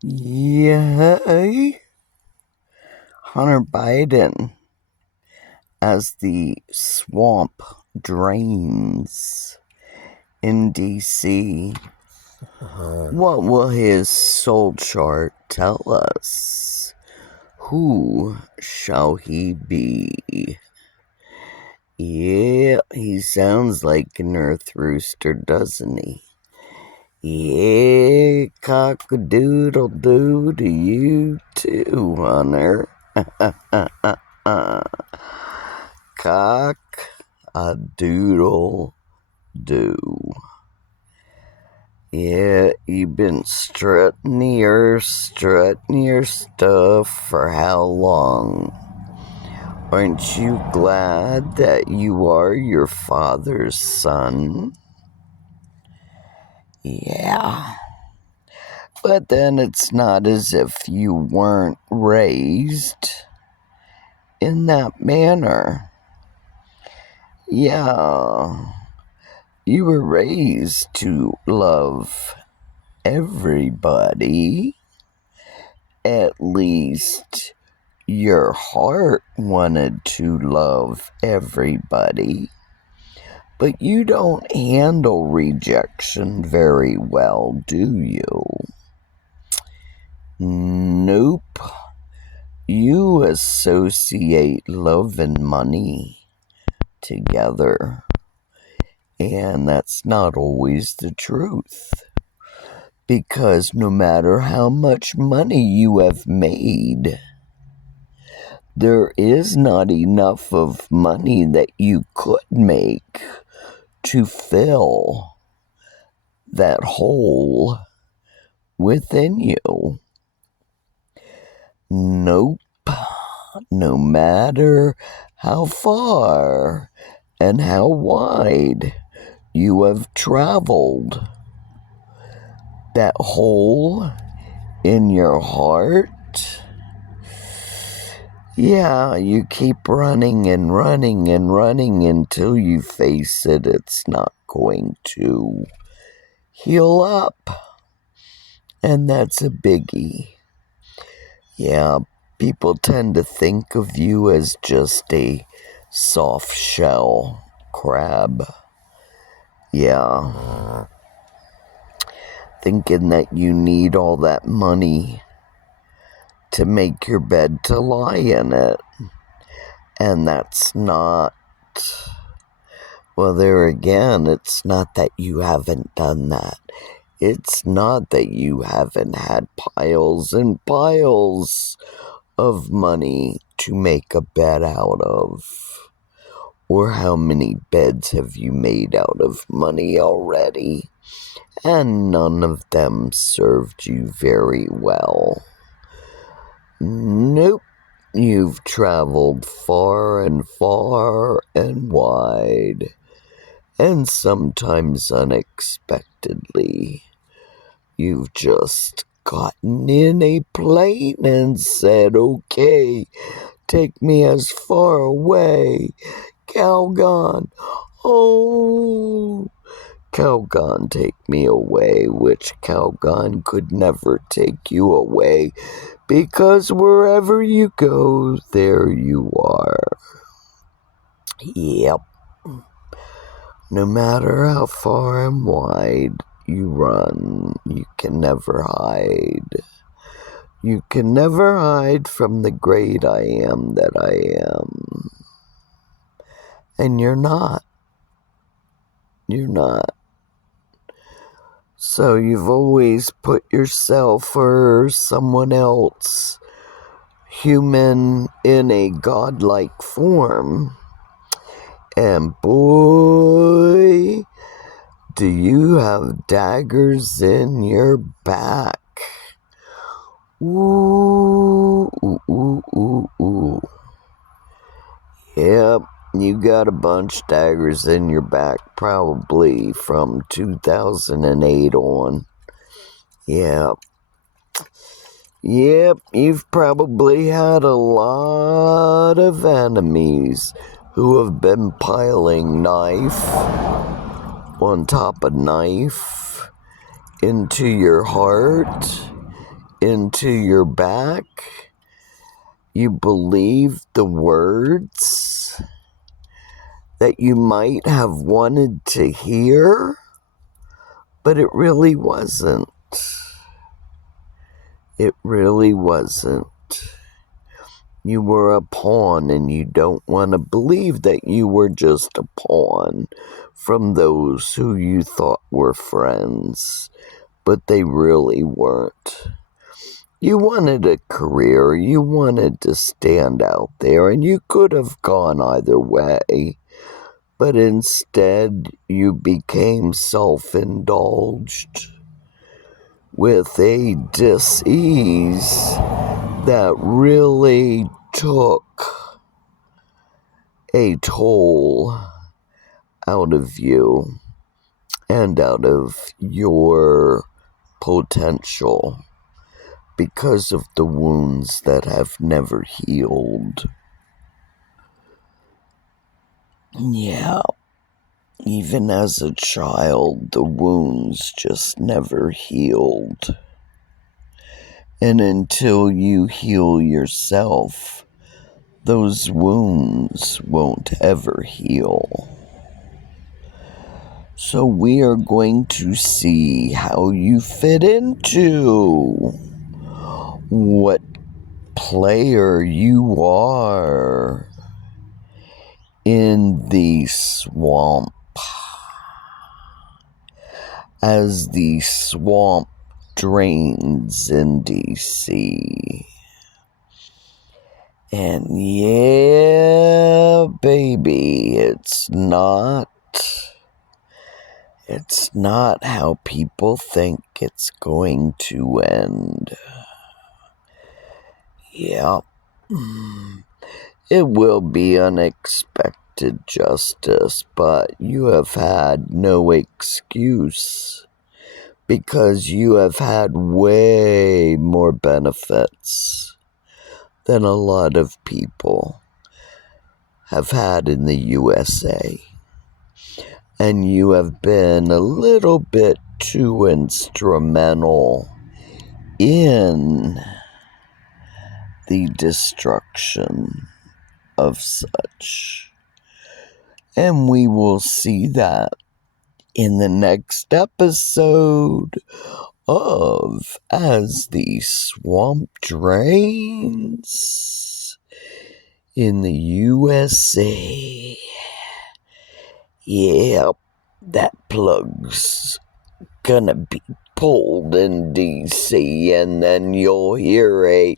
Yay! Hunter Biden as the swamp drains in D.C. What will his soul chart tell us? Who shall he be? Yeah, he sounds like an earth rooster, doesn't he? Yeah, cock-a-doodle-doo to you too, Hunter. Cock-a-doodle-doo. Yeah, you've been strutting your stuff for how long? Aren't you glad that you are your father's son? Yeah. But then it's not as if you weren't raised in that manner. Yeah. You were raised to love everybody. At least your heart wanted to love everybody. But you don't handle rejection very well, do you? Nope. You associate love and money together. And that's not always the truth. Because no matter how much money you have made, there is not enough of money that you could make to fill that hole within you. Nope. No matter how far and how wide you have traveled, that hole in your heart, yeah, you keep running and running and running until you face it. It's not going to heal up. And that's a biggie. Yeah, people tend to think of you as just a soft shell crab. Yeah. Thinking that you need all that money to make your bed to lie in it. And that's not... Well, there again, it's not that you haven't done that. It's not that you haven't had piles and piles of money to make a bed out of. Or how many beds have you made out of money already? And none of them served you very well. Nope. You've traveled far and wide, and sometimes unexpectedly. You've just gotten in a plane and said, okay, take me as far away. Calgon, oh, Calgon, take me away, which Calgon could never take you away, because wherever you go, there you are. Yep. No matter how far and wide you run, you can never hide. You can never hide from the great I am that I am. And you're not. You're not. So you've always put yourself or someone else, human in a godlike form. And boy, do you have daggers in your back. Ooh, ooh, ooh, ooh, ooh. Yep, you got a bunch of daggers in your back, probably from 2008 on. Yep. Yep, you've probably had a lot of enemies who have been piling knife on top of knife into your heart, into your back. You believed the words that you might have wanted to hear, but it really wasn't. It really wasn't. You were a pawn, and you don't want to believe that you were just a pawn from those who you thought were friends, but they really weren't. You wanted a career, you wanted to stand out there, and you could have gone either way, but instead you became self-indulged with a dis-ease that really took a toll out of you and out of your potential because of the wounds that have never healed. Yeah, even as a child, the wounds just never healed. And until you heal yourself, those wounds won't ever heal. So we are going to see how you fit into what player you are in the swamp, as the swamp drains in DC. And yeah, baby, it's not how people think it's going to end. Yep. It will be unexpected justice, but you have had no excuse, because you have had way more benefits than a lot of people have had in the USA. And you have been a little bit too instrumental in the destruction of such. And we will see that in the next episode of As the Swamp Drains in the USA. Yep, that plug's gonna be pulled in DC, and then you'll hear a